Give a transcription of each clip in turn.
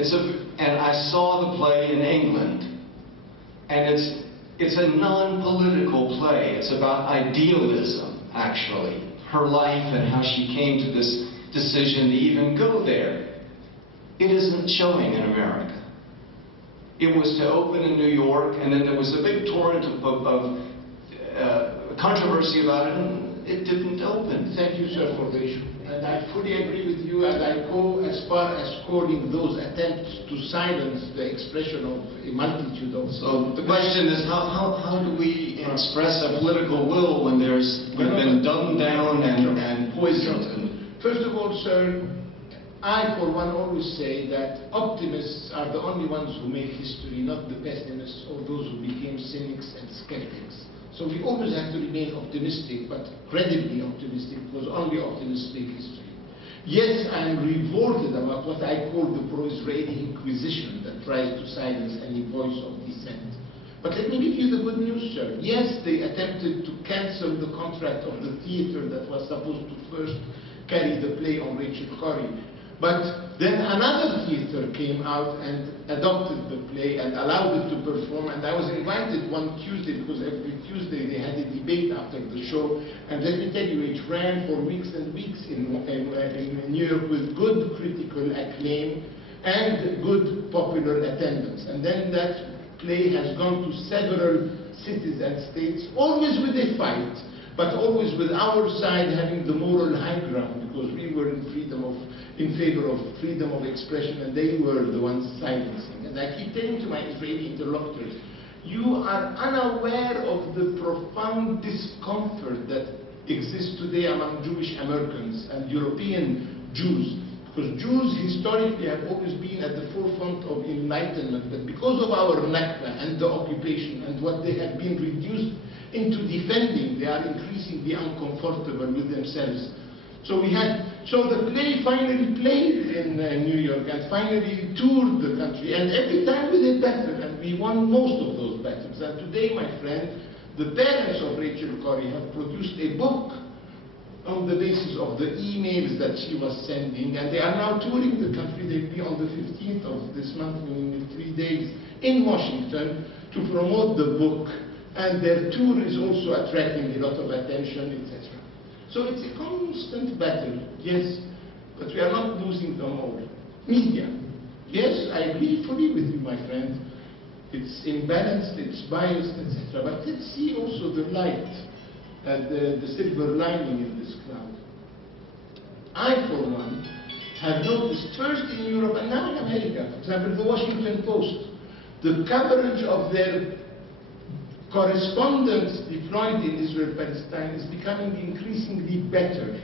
And I saw the play in England, and it's a non-political play. It's about idealism, actually, her life and how she came to this decision to even go there. It isn't showing in America. It was to open in New York, and then there was a big torrent of controversy about it, and it didn't open. Thank you, sir, for the issue. And I fully agree with you, and I go as far as calling those attempts to silence the expression of a multitude of... So the question is, how do we express a political will when we've been dumbed down and poisoned? First of all, sir, I, for one, always say that optimists are the only ones who make history, not the pessimists or those who became cynics and skeptics. So we always have to remain optimistic, but credibly optimistic, because only optimists make history. Yes, I am revolted about what I call the pro-Israeli inquisition that tries to silence any voice of dissent. But let me give you the good news, sir. Yes, they attempted to cancel the contract of the theater that was supposed to first carry the play on Rachel Corrie. But then another theater came out and adopted the play and allowed it to perform. And I was invited one Tuesday, because every Tuesday they had a debate after the show. And let me tell you, it ran for weeks and weeks in New York with good critical acclaim and good popular attendance. And then that play has gone to several cities and states, always with a fight, but always with our side having the moral high ground, because we were in favor of freedom of expression, and they were the ones silencing. And I keep telling to my Israeli interlocutors, you are unaware of the profound discomfort that exists today among Jewish Americans and European Jews, because Jews historically have always been at the forefront of enlightenment, but because of our Nakba and the occupation and what they have been reduced into defending, they are increasingly uncomfortable with themselves. So the play finally played in New York and finally toured the country, and every time we did better, and we won most of those battles. And today, my friend, the parents of Rachel Corrie have produced a book on the basis of the emails that she was sending, and they are now touring the country. They'll be on the 15th of this month, in 3 days, in Washington to promote the book, and their tour is also attracting a lot of attention, etc. So it's a constant battle, yes, but we are not losing them all. Media, yes, I agree fully with you, my friend. It's imbalanced, it's biased, etc. But let's see also the light and the silver lining in this cloud. I, for one, have noticed first in Europe and now in America, for example, the Washington Post, the coverage of their correspondents deployed in Israel-Palestine is becoming increasingly better.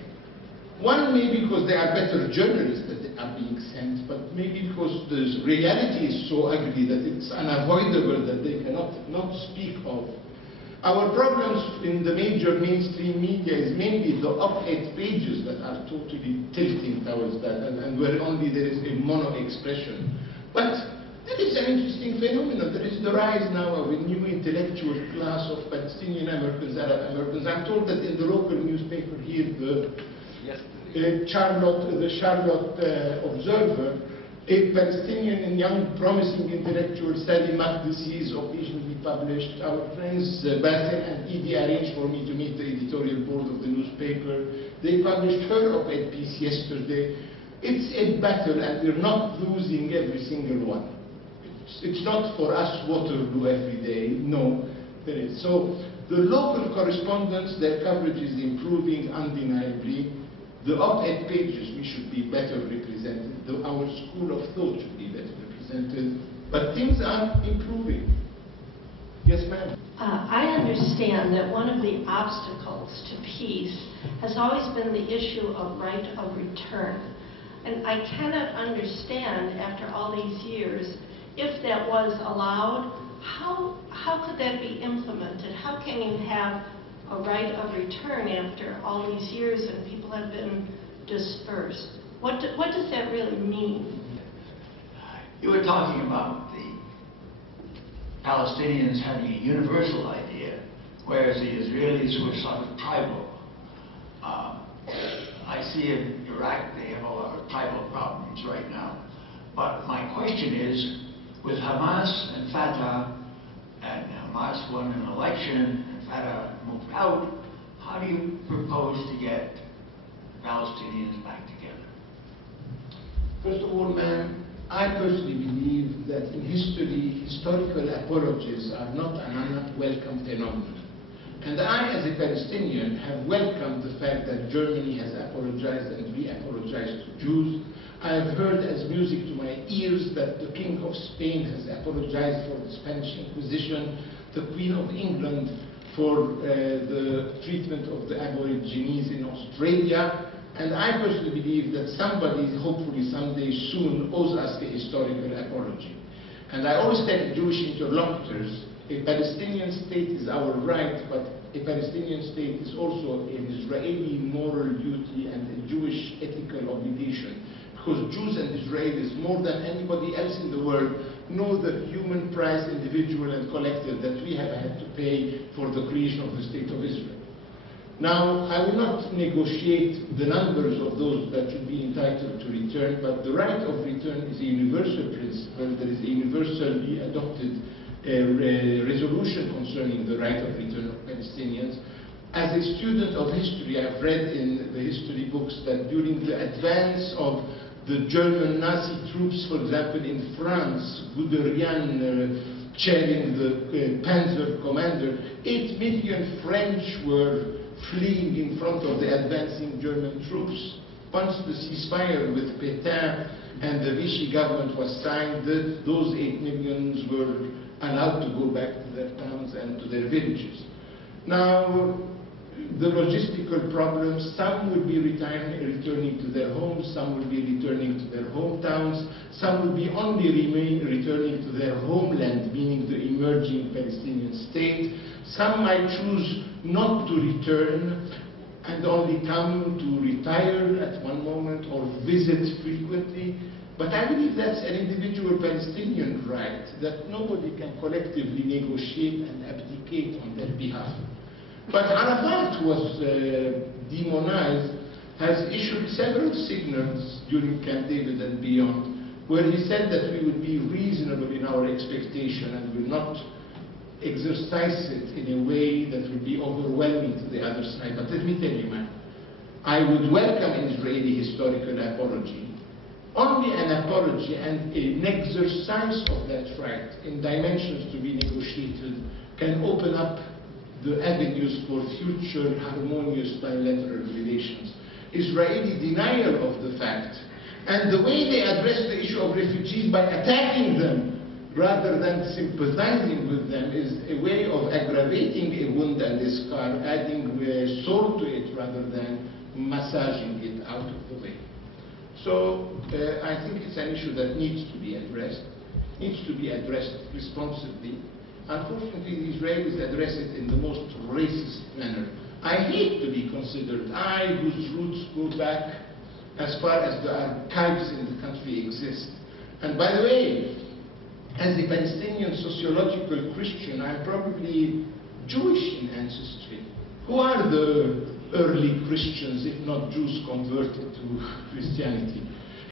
One, maybe because they are better journalists that are being sent, but maybe because the reality is so ugly that it's unavoidable that they cannot not speak of. Our problems in the major mainstream media is mainly the op-ed pages that are totally tilting towards that, and where only there is a mono-expression. But there is an interesting phenomenon. There is the rise now of a new intellectual class of Palestinian Americans, Arab Americans. I'm told that in the local newspaper here, the Charlotte Observer, a Palestinian and young promising intellectual, Sally Makdisi, is occasionally published. Our friends Bassem and Edie arranged for me to meet the editorial board of the newspaper. They published her op-ed piece yesterday. It's a battle, and we're not losing every single one. It's not for us Waterloo every day, no, there is. So the local correspondents, their coverage is improving undeniably. The op-ed pages, we should be better represented. Our school of thought should be better represented. But things are improving. Yes, ma'am. I understand that one of the obstacles to peace has always been the issue of right of return. And I cannot understand, after all these years, if that was allowed, how could that be implemented? How can you have a right of return after all these years and people have been dispersed? What does that really mean? You were talking about the Palestinians having a universal idea, whereas the Israelis were sort of tribal. I see in Iraq they have a lot of tribal problems right now. But my question is, with Hamas and Fatah, and Hamas won an election and Fatah moved out, how do you propose to get Palestinians back together? First of all, ma'am, I personally believe that in history, historical apologies are not an unwelcome phenomenon. And I, as a Palestinian, have welcomed the fact that Germany has apologized and re-apologized to Jews. I have heard as music to my ears that the King of Spain has apologized for the Spanish Inquisition, the Queen of England for the treatment of the Aborigines in Australia. And I personally believe that somebody, hopefully someday soon, owes us a historical apology. And I always tell Jewish interlocutors, a Palestinian state is our right, but a Palestinian state is also an Israeli moral duty and a Jewish ethical obligation. Because Jews and Israelis, more than anybody else in the world, know the human price, individual and collective, that we have had to pay for the creation of the State of Israel. Now, I will not negotiate the numbers of those that should be entitled to return, but the right of return is a universal principle. There is a universally adopted resolution concerning the right of return of Palestinians. As a student of history, I've read in the history books that during the advance of the German Nazi troops, for example, in France, Guderian chairing the Panzer commander, 8 million French were fleeing in front of the advancing German troops. Once the ceasefire with Pétain and the Vichy government was signed, those 8 millions were allowed to go back to their towns and to their villages. Now, the logistical problems, some will be returning to their homes, some will be returning to their hometowns, some will be only returning to their homeland, meaning the emerging Palestinian state. Some might choose not to return and only come to retire at one moment or visit frequently. But I believe that's an individual Palestinian right that nobody can collectively negotiate and abdicate on their behalf. But Arafat, who was demonized, has issued several signals during Camp David and beyond, where he said that we would be reasonable in our expectation and will not exercise it in a way that would be overwhelming to the other side. But let me tell you, man, I would welcome an Israeli historical apology. Only an apology and an exercise of that right in dimensions to be negotiated can open up the avenues for future harmonious bilateral relations. Israeli denial of the fact and the way they address the issue of refugees by attacking them rather than sympathizing with them is a way of aggravating a wound and a scar, adding salt to it rather than massaging it out of the way. So I think it's an issue that needs to be addressed responsibly. Unfortunately, the Israelis address it in the most racist manner. I hate to be considered, I whose roots go back as far as the archives in the country exist. And by the way, as a Palestinian sociological Christian, I'm probably Jewish in ancestry. Who are the early Christians, if not Jews converted to Christianity?